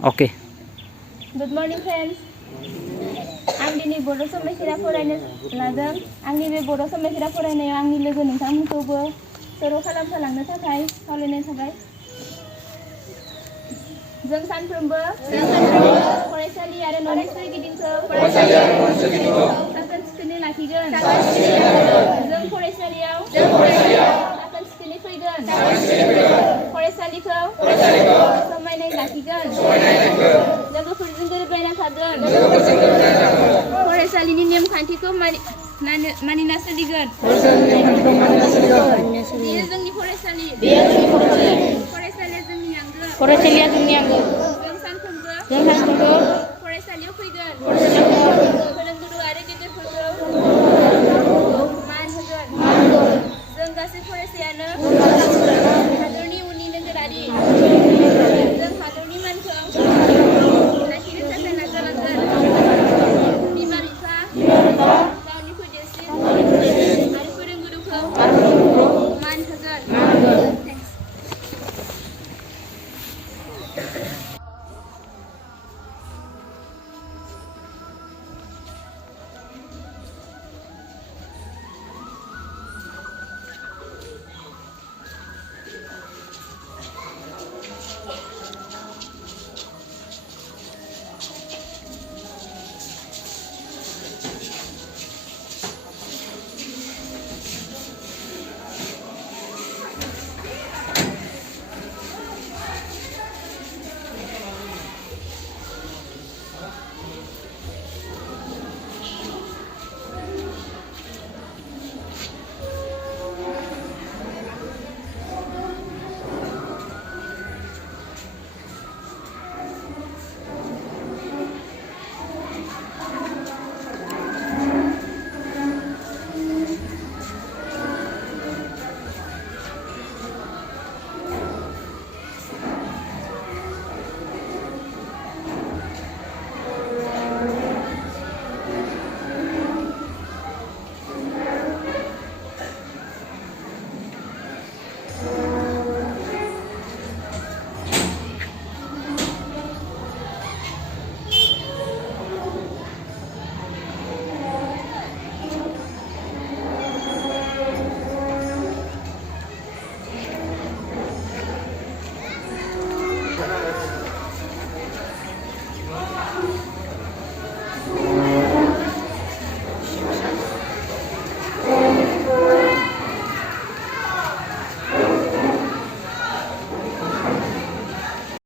Oke. Good morning friends. आं दिनै बर' समायखिरा फरायनो लादों। आंनि बे बर' समायखिरा फरायनायाव आंनि लोगो नोंथांमोनखौबो सर' खालामफालांनो थाखाय खावलायनाय थाबाय। जों सानफ्रोमबो फरायसालि आरो न'नि सोरगिदिंखौ साखोन सिखोनै लाखिगोन। जों फरायसालियाव साखोन सिखोनै फैगोन। फरायसालिखौ समायनायै लाखिगोन। लोगोफोरजों गोरोबलायना थागोन। फरायसालिनि नेमखान्थिखौ मानिना सोलिगोन। बेयो जोंनि फरायसालि। फरायसालिया जोंनि आंगो।